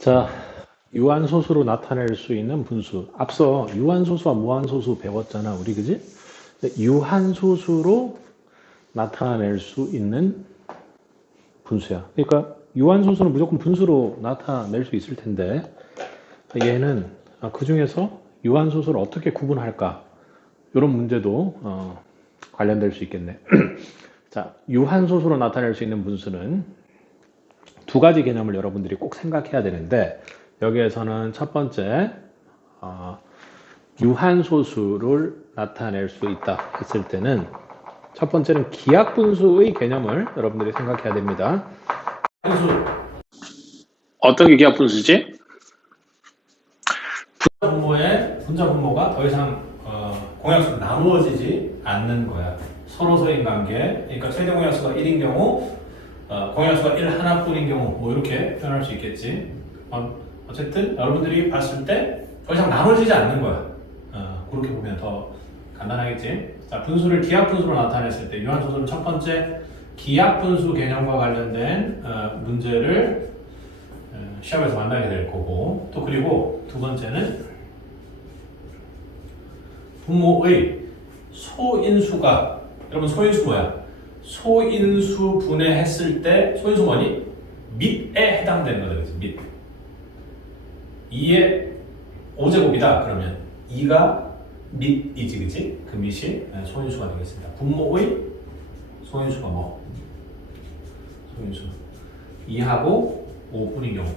자, 유한소수로 나타낼 수 있는 분수. 앞서 유한소수와 무한소수 배웠잖아, 우리 그지? 유한소수로 나타낼 수 있는 분수야. 그러니까 유한소수는 무조건 분수로 나타낼 수 있을 텐데 얘는 그 중에서 유한소수를 어떻게 구분할까? 이런 문제도 관련될 수 있겠네. 자, 유한소수로 나타낼 수 있는 분수는 두 가지 개념을 여러분들이 꼭 생각해야 되는데 여기에서는 첫 번째 유한소수를 나타낼 수 있다 했을 때는 첫 번째는 기하분수의 개념을 여러분들이 생각해야 됩니다. 어떻게 기하분수지? 분자 분모가 더 이상 공약수로 나누어지지 않는 거야. 서로서인 관계. 그러니까 최대 공약수가 1인 경우 공약수가 1 하나뿐인 경우 뭐 이렇게 표현할 수 있겠지. 어쨌든 여러분들이 봤을 때 더 이상 나눠지지 않는 거야. 그렇게 보면 더 간단하겠지. 자, 분수를 기하분수로 나타냈을 때 유한소수는 첫 번째 기하분수 개념과 관련된 문제를 시험에서 만나게 될 거고, 또 그리고 두 번째는 분모의 소인수가, 여러분 소인수 뭐야? 소인수 분해했을 때 소인수 뭐니? 밑에 해당되는 거다. 그래서 밑. 2의 5제곱이다. 그러면 2가 밑이지, 그치? 그 밑이 소인수가 되겠습니다. 분모의 소인수가 뭐? 소인수 2하고 5뿐인 경우.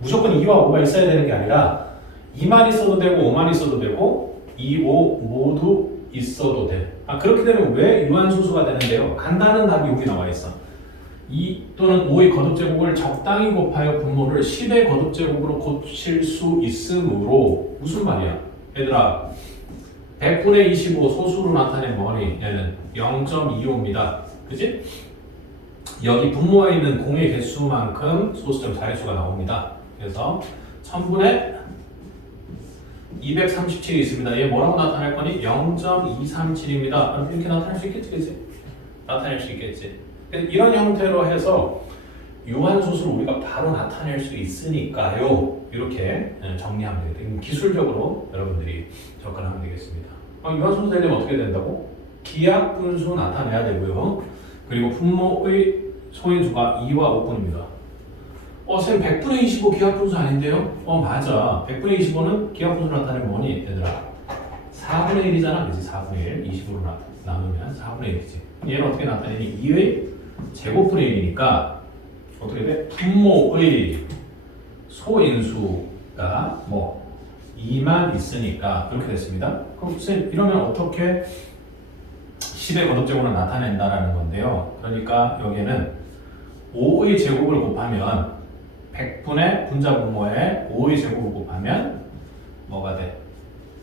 무조건 2와 5가 있어야 되는 게 아니라 2만 있어도 되고 5만 있어도 되고 2, 5 모두 있어도 돼. 그렇게 되면 왜 유한소수가 되는데요? 간단한 답이 여기 나와 있어. 2 또는 5의 거듭제곱을 적당히 곱하여 분모를 10의 거듭제곱으로 고칠 수 있으므로 무슨 말이야? 얘들아 100분의 25 소수로 나타낸 뭐니? 얘는 0.25입니다. 그치? 여기 분모에 있는 공의 개수만큼 소수점 자릿수가 나옵니다. 그래서 1000분의 237이 있습니다. 얘 뭐라고 나타낼 거니? 0.237입니다. 이렇게 나타낼 수 있겠지, 그치? 나타낼 수 있겠지. 이런 형태로 해서 유한소수를 우리가 바로 나타낼 수 있으니까요. 이렇게 정리하면 되겠다. 기술적으로 여러분들이 접근하면 되겠습니다. 유한소수 되려면 어떻게 된다고? 기하분수 나타내야 되고요. 그리고 분모의 소인수가 2와 5분입니다. 선생님 100분의 25 기하분수 아닌데요? 맞아. 100분의 25는 기하분수로 나타내면 뭐니? 얘들아 4분의 1이잖아. 그치? 4분의 1. 20으로 나누면 4분의 1이지. 얘는 어떻게 나타내니? 2의 제곱분의 1이니까 어떻게 돼? 분모의 소인수가 뭐 2만 있으니까 이렇게 됐습니다. 그럼 선생님 이러면 어떻게 10의 거듭제곱으로 나타낸다라는 건데요. 그러니까 여기에는 5의 제곱을 곱하면 100분의 분자 분모에 5의 제곱을 곱하면 뭐가 돼?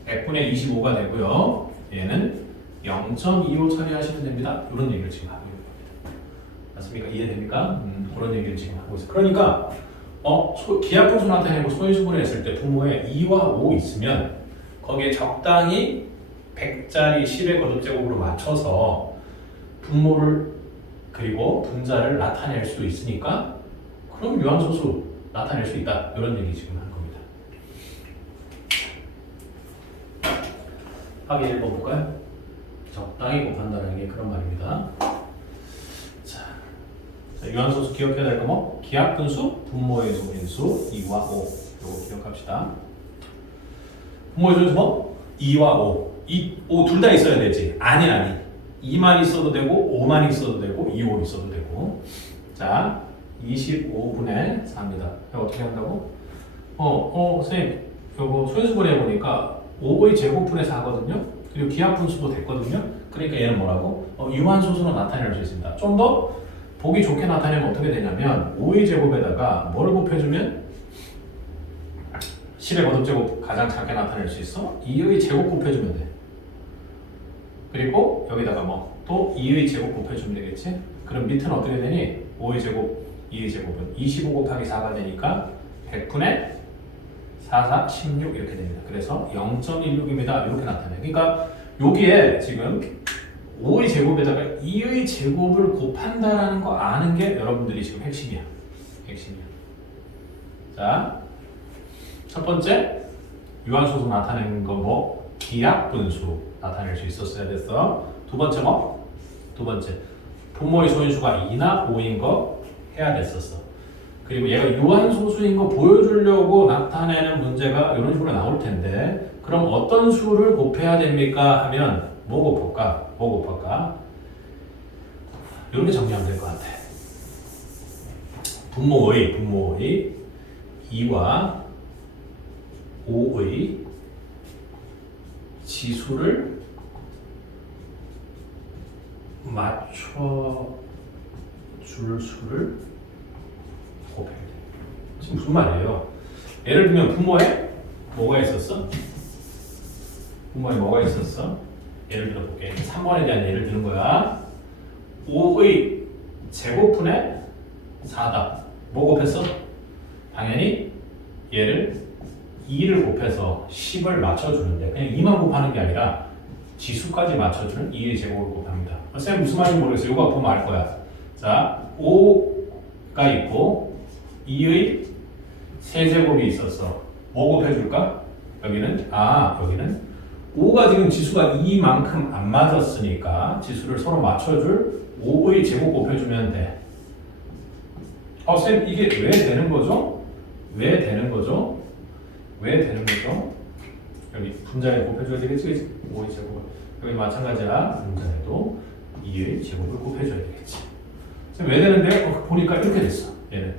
100분의 25가 되고요. 얘는 0.25 처리하시면 됩니다. 이런 얘기를 지금 하고 있는 겁니다. 맞습니까? 이해됩니까? 그런 얘기를 지금 하고 있어요. 그러니까 기하분수 나타내고 소인수분해 했을 때 분모에 2와 5 있으면 거기에 적당히 100짜리 10의 거듭제곱으로 맞춰서 분모를 그리고 분자를 나타낼 수 있으니까 그럼 유한소수 나타낼 수 있다. 이런 얘기 지금 하는 겁니다. 확인 1번 볼까요? 적당히 곱한다는 게 그런 말입니다. 자, 유한소수 기억해야 될 거 뭐? 기하분수, 분모의 소인수 2와 5. 이거 기억합시다. 분모의 소인수 뭐? 2와 5. 5 둘 다 있어야 되지. 아니. 2만 있어도 되고 5만 있어도 되고 2, 5 있어도 되고. 자, 25분의 4입니다. 어떻게 한다고? 선생님, 이거 소인수분해 해보니까 5의 제곱분의 4거든요. 그리고 기하분수도 됐거든요. 그러니까 얘는 뭐라고? 유한소수로 나타낼 수 있습니다. 좀 더 보기 좋게 나타내면 어떻게 되냐면 5의 제곱에다가 뭐를 곱해주면 10의 거듭제곱 가장 작게 나타낼 수 있어? 2의 제곱 곱해주면 돼. 그리고 여기다가 또 2의 제곱 곱해주면 되겠지? 그럼 밑은 어떻게 되니? 5의 제곱, 2의 제곱은 25 곱하기 4가 되니까 100분의 4, 4, 16 이렇게 됩니다. 그래서 0.16입니다. 이렇게 나타나요. 그러니까 여기에 지금 5의 제곱에다가 2의 제곱을 곱한다라는 거 아는 게 여러분들이 지금 핵심이야. 자, 첫 번째 유한소수 나타내는 거 뭐 기하분수 나타낼 수 있었어야 됐어. 두 번째 뭐? 두 번째 분모의 소인수가 2나 5인 거 해야 됐었어. 그리고 얘가 유한소수인 거 보여주려고 나타내는 문제가 이런 식으로 나올 텐데 그럼 어떤 수를 곱해야 됩니까? 하면 뭐 곱할까? 뭐 곱할까? 이렇게 정리하면 될 것 같아. 분모의 2와 5의 지수를 맞춰 줄 수를 곱해야 돼. 지금 무슨 말이에요? 예를 들면 분모에 뭐가 있었어? 분모에 뭐가 있었어? 예를 들어 볼게. 3번에 대한 예를 드는 거야. 5의 제곱분의 4다. 뭐 곱했어? 당연히 얘를 2를 곱해서 10을 맞춰주는데 그냥 2만 곱하는 게 아니라 지수까지 맞춰주는 2의 제곱을 곱합니다. 쌤 무슨 말인지 모르겠어요. 이거 보면 알 거야. 자, 5가 있고 2의 세제곱이 있었어. 뭐 곱해줄까? 여기는 5가 지금 지수가 2만큼 안 맞았으니까 지수를 서로 맞춰줄 5의 제곱 곱해주면 돼. 쌤 이게 왜 되는 거죠? 왜 되는 거죠? 왜 되는 거죠? 여기 분자에 곱해줘야 되겠지? 그치? 5의 제곱. 여기 마찬가지야. 분자에도 2의 제곱을 곱해줘야 되겠지. 왜 되는데? 보니까 이렇게 됐어. 얘는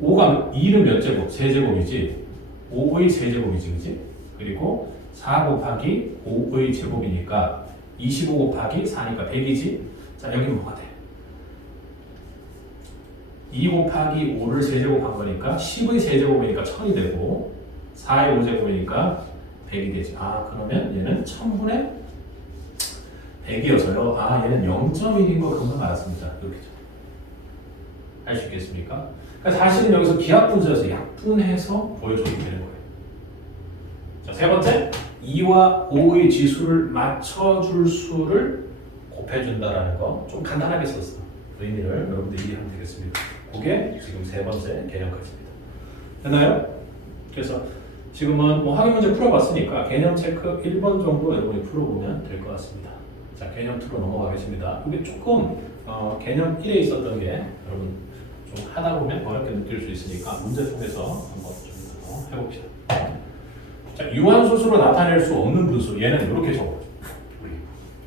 2는 몇 제곱? 세제곱이지. 5의 세제곱이지, 그지? 그리고 4 곱하기 5의 제곱이니까 25 곱하기 4니까 100이지? 자, 여기는 뭐가 돼? 2 곱하기 5를 세제곱한 거니까 10의 세제곱이니까 1000이 되고 4의 5제곱이니까 100이 되지. 그러면 얘는 1000분의 100이어서요. 얘는 0.1인 거 금방 알았습니다. 이렇게죠. 할 수 있겠습니까? 그러니까 사실은 여기서 기하분수여서 약분해서 보여줘도 되는 거예요. 자, 세 번째, 2와 5의 지수를 맞춰줄 수를 곱해준다라는 거 좀 간단하게 썼어. 의미를 여러분들 이해하면 되겠습니다. 그게 지금 세 번째 개념까지입니다. 됐나요? 그래서 지금은 뭐 학위 문제 풀어봤으니까 개념 체크 1번 정도 여러분이 풀어보면 될 것 같습니다. 자, 개념 2로 넘어가겠습니다. 이게 조금 개념 1에 있었던 게 여러분 좀 하다 보면 어렵게 느낄 수 있으니까 문제 통해서 한번 좀 더 해봅시다. 자, 유한소수로 나타낼 수 없는 분수 얘는 이렇게 적어.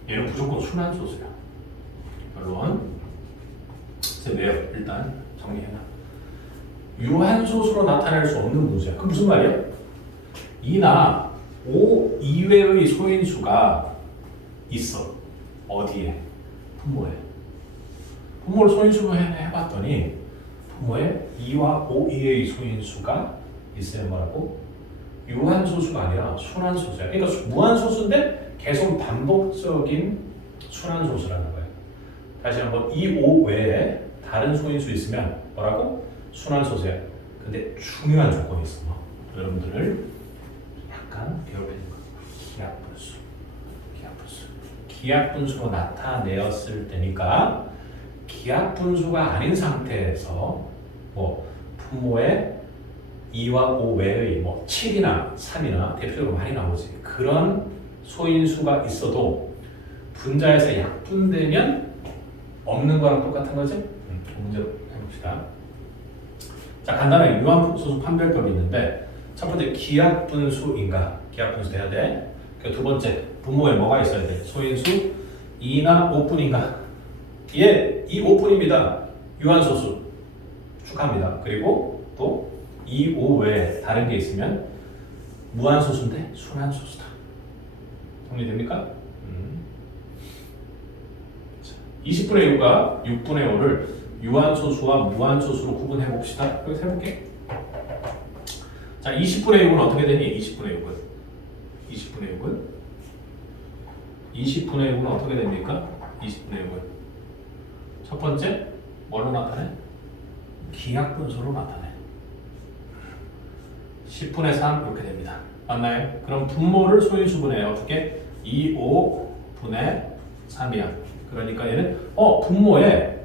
얘는 무조건 순환소수야. 물론 왜요? 일단 정리해놔. 유한소수로 나타낼 수 없는 분수야. 그럼 무슨 말이야? 2나 5 이외의 소인수가 있어. 어디에? 분모에. 분모를 소인수로 해봤더니 분모에 2와 5 이외의 소인수가 있어야 뭐라고? 유한소수가 아니라 순환소수야. 그러니까 무한소수인데 계속 반복적인 순환소수라는 거예요. 다시 한번 2, 5 외에 다른 소인수 있으면 뭐라고? 순환소수야. 근데 중요한 조건이 있어. 여러분들을 약간 괴롭히는 거. 기하분수로 나타내었을 때니까 기하분수가 아닌 상태에서 뭐 분모에 2와 5 외의 7이나 3이나 대표적으로 많이 나오지. 그런 소인수가 있어도 분자에서 약분되면 없는 거랑 똑같은 거지? 문제 해봅시다. 자, 간단하게 유한소수 판별법이 있는데 첫 번째 기하분수인가? 기하분수 돼야 돼. 두 번째 분모에 뭐가 있어야 돼? 소인수 2나 5뿐인가? 이 5뿐입니다. 유한소수 축하합니다. 그리고 또 2, 5 외에 다른 게 있으면 무한소수인데 순환소수다. 정리됩니까? 20분의 6과 6분의 5를 유한소수와 무한소수로 구분해 봅시다. 여기서 해볼게. 자, 20분의 6은 어떻게 되니? 20분의 6은 어떻게 됩니까? 20분의 6은 첫 번째 뭘로 나타내? 기하분수로 나타내. 10분의 3 이렇게 됩니다. 맞나요? 그럼 분모를 소인수분해요. 어떻게? 2, 5분의 3이야. 그러니까 얘는 분모에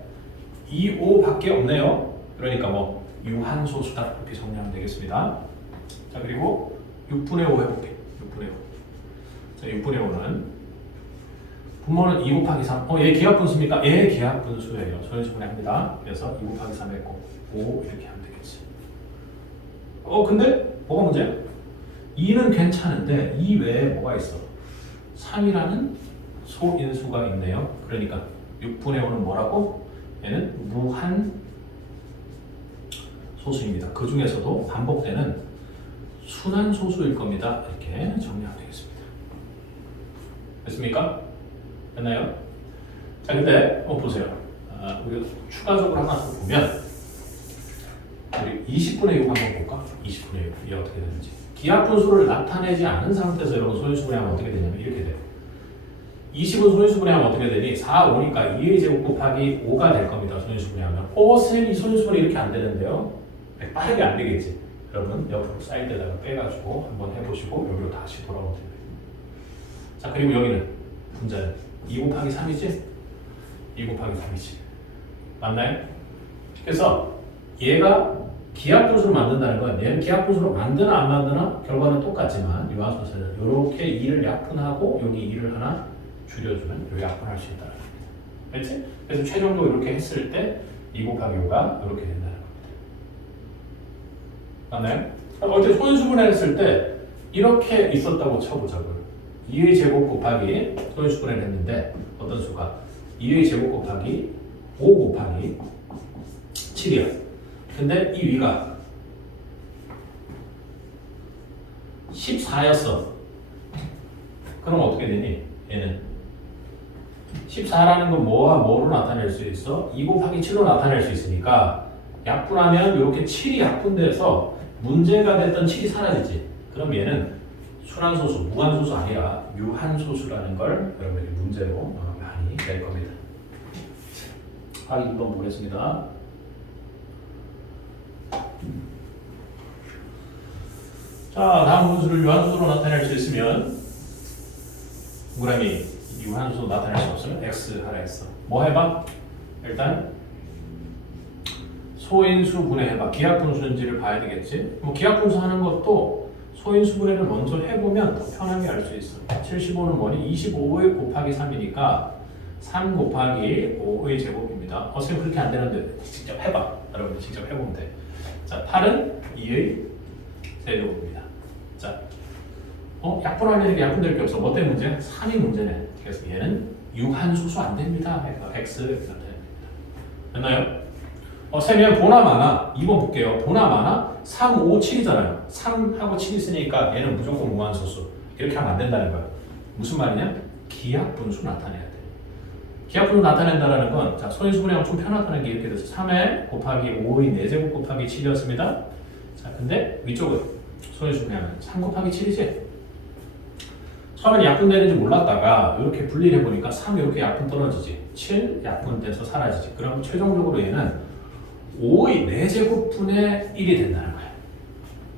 2, 5밖에 없네요. 그러니까 유한소수다 이렇게 정리하면 되겠습니다. 자 그리고 6분의 5 해볼게. 6분의 5. 자 6분의 5는 분모는 2 곱하기 3. 얘 기하분수입니까? 얘 기하분수예요. 소인수분해 합니다. 그래서 2 곱하기 3 했고 5 이렇게 하면 되겠지. 근데 뭐가 문제야? 2는 괜찮은데 2 외에 뭐가 있어? 3이라는 소인수가 있네요. 그러니까 6분의 5는 뭐라고? 얘는 무한 소수입니다. 그 중에서도 반복되는 순한 소수일 겁니다. 이렇게 정리하면 되겠습니다. 됐습니까? 됐나요? 자, 근데 보세요. 우리가 추가적으로 하나 더 보면 우리 20분의 6 한번 볼까? 20분의 6 이게 어떻게 되는지. 기하분수를 나타내지 않은 상태에서 여러분 소인수분해하면 어떻게 되냐면 이렇게 돼요. 20은 소인수분해하면 어떻게 되니? 4, 5니까 2의 제곱 곱하기 5가 될 겁니다. 소인수분해하면. 쌤이 소인수분해 이렇게 안 되는데요. 빠르게 안 되겠지. 여러분 옆으로 사이드에다가 빼가지고 한번 해보시고 여기로 다시 돌아오면 됩니다. 자 그리고 여기는 분자는 2 곱하기 3이지? 2 곱하기 3이지. 맞나요? 그래서 얘가 기하분수로 만든다는 건 얘는 기하분수로 만드나 안 만드나 결과는 똑같지만 유한소수는 이렇게 2를 약분하고 여기 2를 하나 줄여주면 여기 약분할 수 있다는 겁니다. 알지? 그래서 최종적으로 이렇게 했을 때 2 곱하기 5가 이렇게 된다는 겁니다. 맞나요? 어때 소인수분해 했을 때 이렇게 있었다고 쳐보자고요. 2의 제곱 곱하기 소인수분해를 했는데 어떤 수가 2의 제곱 곱하기 5 곱하기 7이야. 근데 이 위가 14였어. 그럼 어떻게 되니? 얘는 14라는 건 뭐와 뭐로 나타낼 수 있어? 2 곱하기 7로 나타낼 수 있으니까 약분하면 이렇게 7이 약분돼서 문제가 됐던 7이 사라지지. 그럼 얘는 순한소수, 무한소수 아니라 유한소수라는 걸 여러분들이 문제로 많이 낼 겁니다. 확인 한번 보겠습니다. 자, 다음 분수를 유한수로 나타낼 수 있으면 동그라미 유한수 나타낼 수 없으면 x 하라 했어. 뭐 해봐? 일단 소인수 분해해봐. 기하분수인지를 봐야 되겠지. 뭐 기하분수 하는 것도 소인수 분해를 먼저 해보면 더 편하게 알 수 있어. 75는 뭐니? 25의 곱하기 3이니까 3 곱하기 5의 제곱입니다. 선생님 그렇게 안 되는데 직접 해봐. 여러분 직접 해보면 돼. 자, 8은 2의 세제곱입니다. 자, 약분하려니까 약분될 게 없어. 뭐 때문에 문제야? 3이 문제네. 그래서 얘는 유한소수 안 됩니다. 그러니까 x 이렇게 나타냅니다. 됐나요? 세면 보나 마나 2번 볼게요. 보나 마나 3, 5, 7이잖아요. 3하고 7이 있으니까 얘는 무조건 무한소수. 이렇게 하면 안 된다는 거야. 무슨 말이냐? 기하분수 나타내야 돼. 기하분수 나타낸다는 건 자, 소인수분해하면 좀 편하다는 게 이렇게 돼서 3의 곱하기 5의 4제곱 곱하기 7이었습니다. 자, 근데 위쪽은 소인수분해하면 3 곱하기 7이지? 처음엔 약분되는지 몰랐다가 이렇게 분리를 해보니까 3 이렇게 약분 떨어지지. 7 약분돼서 사라지지. 그럼 최종적으로 얘는 5의 4제곱분의 1이 된다는 거야.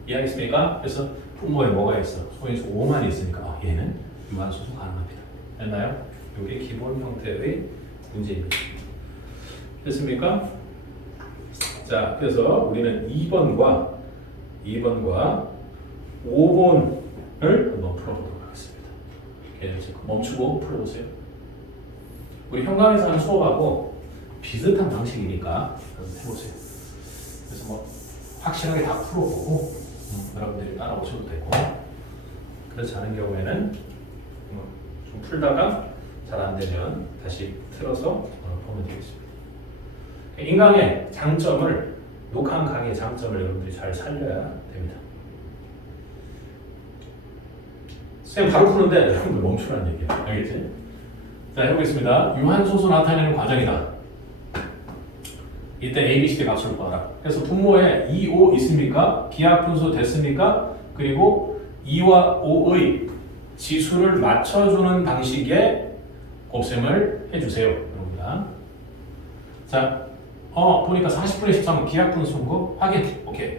이해하겠습니까? 그래서 분모에 뭐가 있어? 소인수 5만 있으니까 얘는 유한소수 가능합니다. 됐나요? 이게 기본 형태의 문제입니다. 됐습니까? 자, 그래서 우리는 2번과 5번을 한번 풀어보도록 하겠습니다. 멈추고 풀어보세요. 우리 현강에서 하는 수업하고 비슷한 방식이니까 해보세요. 그래서 뭐 확실하게 다 풀어보고 여러분들이 따라오셔도 되고 그렇지 않은 경우에는 좀 풀다가 잘 안 되면 다시 틀어서 보면 되겠습니다. 인강의 장점을 녹화한 강의의 장점을 여러분들이 잘 살려야 됩니다. 선생님 바로 푸는데 여러분들 멈추라는 얘기야. 알겠지? 자, 해보겠습니다. 유한소수 나타내는 과정이다. 이때 ABCD 값을 구하라. 그래서 분모에 2, 5 있습니까? 기하분수 됐습니까? 그리고 2와 5의 지수를 맞춰주는 방식의 곱셈을 해주세요. 그럽니다. 자, 보니까 40분의 13은 기하분수인 거 확인. 오케이.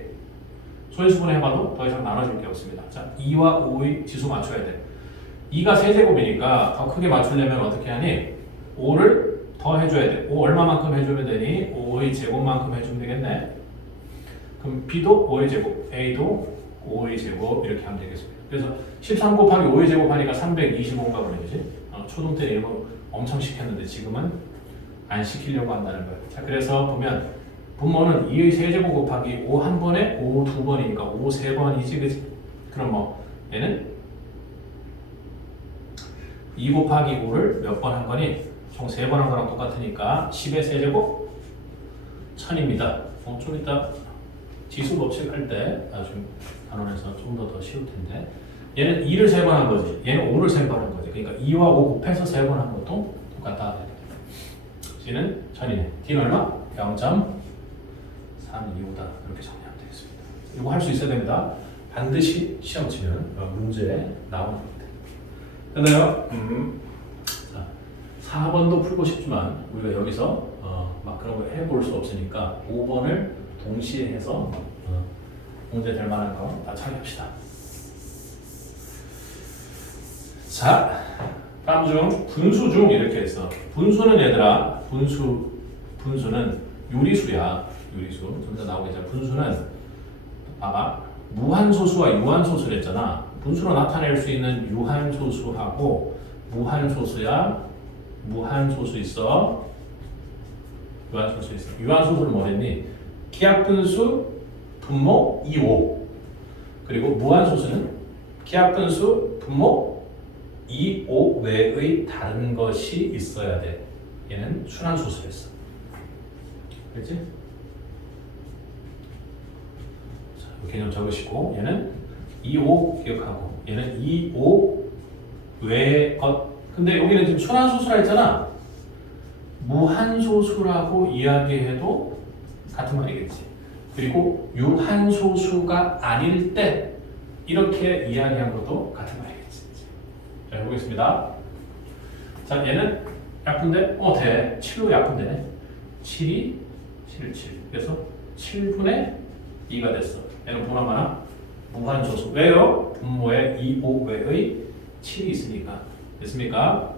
소인수분해 해봐도 더 이상 나눠줄 게 없습니다. 자, 2와 5의 지수 맞춰야 돼. 2가 세제곱이니까 더 크게 맞추려면 어떻게 하니? 5를 더 해줘야 돼. 5 얼마만큼 해주면 되니? 5의 제곱만큼 해주면 되겠네. 그럼 B도 5의 제곱, A도 5의 제곱 이렇게 하면 되겠습니다. 그래서 13 곱하기 5의 제곱 하니까 325인가 보네, 그지? 초등 때는 이런 거 엄청 시켰는데 지금은 안 시키려고 한다는 거예요. 자, 그래서 보면 분모는 2의 세제곱 곱하기 5 한 번에 5 두 번이니까 5 세 번이지, 그지? 그럼 뭐 얘는 2 곱하기 5를 몇 번 한 거니? 총 3번 한 거랑 똑같으니까 10의 세제곱 1000입니다. 좀 이따 지수 법칙 할 때 나중에 단원에서 좀 더 쉬울 텐데 얘는 2를 3번 한 거지. 얘는 5를 3번 한 거지. 그러니까 2와 5 곱해서 3번 한 것도 똑같다. C는 1000이네. D는 얼마? 0.325다. 이렇게 정리하면 되겠습니다. 이거 할 수 있어야 됩니다. 반드시 시험 치면 문제에 나오는 겁니다. 됐나요? 자, 4번도 풀고 싶지만 우리가 여기서 막 그런 거 해볼 수 없으니까 5번을 동시에 해서 문제 될 만한 거 다 처리합시다. 자, 다음 중 분수 중 이렇게 했어. 분수는 얘들아, 분수는 유리수야. 유리수. 좀 더 나오겠죠. 분수는 봐봐. 무한소수와 유한소수를 했잖아. 분수로 나타낼 수 있는 유한소수하고 무한소수야. 무한소수 있어. 유한소수 있어. 유한소수는 뭐랬니? 기하분수 분모 2, 5. 그리고 무한소수는 기하분수 분모 2, 5 외의 다른 것이 있어야 돼. 얘는 순환소수였어. 그렇지? 자, 개념 적으시고 얘는 2, 5 기억하고 얘는 2, 5 외의 것. 근데 여기는 지금 순환소수라 했잖아. 무한소수라고 이야기해도 같은 말이겠지. 그리고 유한소수가 아닐 때 이렇게 이야기한 것도 같은 말이겠지. 자, 해보겠습니다. 자, 얘는 약분데? 돼. 7로 약분되네. 7이 7, 7. 그래서 7분의 2가 됐어. 얘는 분모 하나? 무한소수. 왜요? 분모에 2, 5 외의 7이 있으니까. 됐습니까?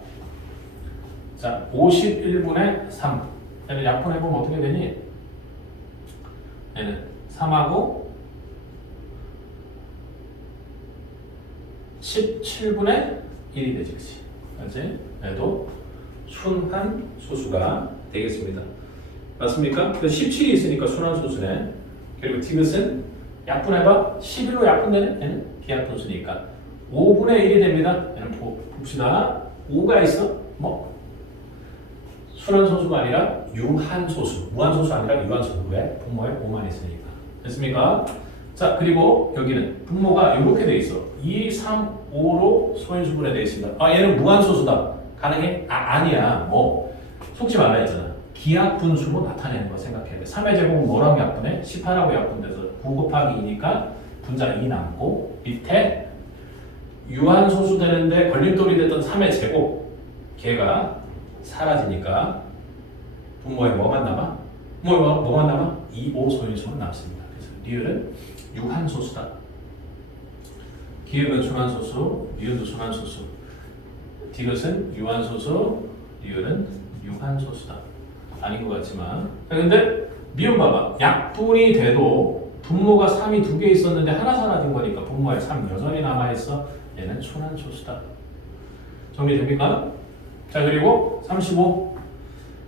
자, 51분의 3. 얘는 약분해보면 어떻게 되니? 얘는 3하고 17분의 1이 되지, 그치? 그치? 얘도 순환소수가 되겠습니다. 맞습니까? 그래서 17이 있으니까 순환소수네. 그리고 디귿은 약분해봐. 11로 약분되네? 얘는 기하분수니까 5분의 1이 됩니다. 얘는 봅시다. 5가 있어? 뭐? 순환소수가 아니라 유한소수. 무한소수 아니라 유한소수. 왜? 분모에 5만 있으니까. 됐습니까? 자, 그리고 여기는 분모가 이렇게 돼 있어. 2, 3, 5로 소인수분해 돼 있습니다. 얘는 무한소수다. 가능해? 아니야. 뭐 속지 말라 했잖아. 기하분수로 나타내는 거 생각해야 돼. 3의 제곱은 뭐랑 약분해? 18하고 약분돼서 9 곱하기 2니까 분자 2 남고 밑에 유한소수 되는데 걸림돌이 됐던 3의 제곱 걔가 사라지니까 분모에 뭐만 남아? 뭐만 남아? 2, 5 소인수만 남습니다. 그래서 리을은 유한소수다. 기역은 순환소수, 리을도 순환소수. 디귿은 유한소수, 리을은 유한소수다. 아닌 것 같지만. 근데 미음 봐봐. 약분이 돼도 분모가 3이 2개 있었는데 하나 사라진 거니까 분모에 3 여전히 남아있어. 얘는 순환소수다. 정리됩니까? 자, 그리고 35.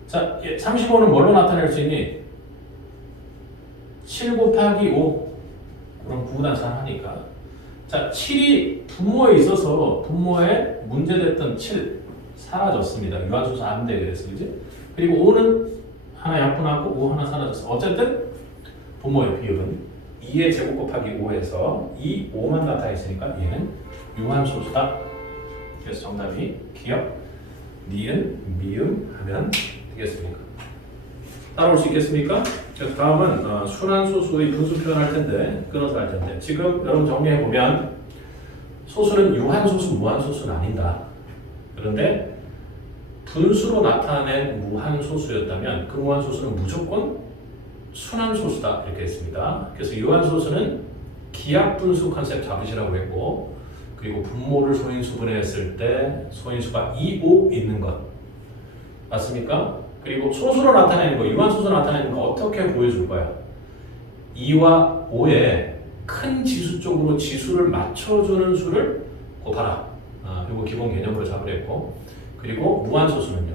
자, 35는 뭘로 나타낼 수 있니? 7 곱하기 5. 그럼 구분한산 하니까. 자, 7이 분모에 있어서 분모에 문제됐던 7 사라졌습니다. 유한소수 안 돼. 그래서, 그지? 그리고 5는 하나 약분하고 5 하나 사라졌어. 어쨌든 분모의 비율은 2의 제곱 곱하기 5에서 2, 5만 나타나 있으니까 얘는 유한소수다. 그래서 정답이 기역, 니은, 미음 하면 되겠습니까? 따라올 수 있겠습니까? 그래서 다음은 순환소수의 분수 표현할 텐데 끊어서 할 텐데 지금 여러분 정리해보면 소수는 유한소수, 무한소수는 아니다. 그런데 분수로 나타낸 무한소수였다면 그 무한소수는 무조건 순환소수다 이렇게 했습니다. 그래서 유한소수는 기하분수 컨셉 잡으시라고 했고 그리고 분모를 소인수분해 했을 때 소인수가 2, 5 있는 것 맞습니까? 그리고 소수로 나타내는 거, 유한소수로 나타내는 거 어떻게 보여줄 거야? 2와 5의 큰 지수 쪽으로 지수를 맞춰주는 수를 곱하라. 이거 기본 개념으로 잡으랬고, 그리고 무한소수는요.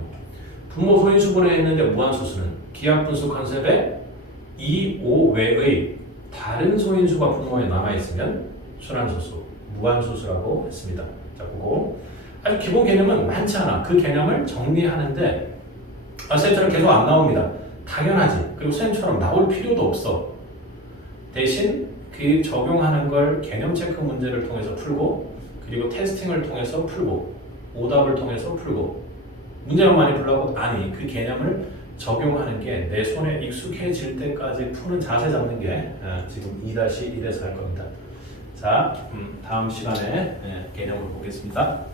분모 소인수분해 했는데 무한소수는 기하분수 컨셉에 2, 5 외의 다른 소인수가 분모에 남아있으면 순환소수, 무한소수라고 했습니다. 자, 그거 아주 기본 개념은 많지 않아. 그 개념을 정리하는데 쌤처럼 계속 안 나옵니다. 당연하지. 그리고 쌤처럼 나올 필요도 없어. 대신 그 적용하는 걸 개념 체크 문제를 통해서 풀고, 그리고 테스팅을 통해서 풀고, 오답을 통해서 풀고, 문제만 많이 풀라고? 아니, 그 개념을 적용하는 게 내 손에 익숙해질 때까지 푸는 자세 잡는 게 지금 2-1에서 할 겁니다. 자, 다음 시간에 개념을 보겠습니다.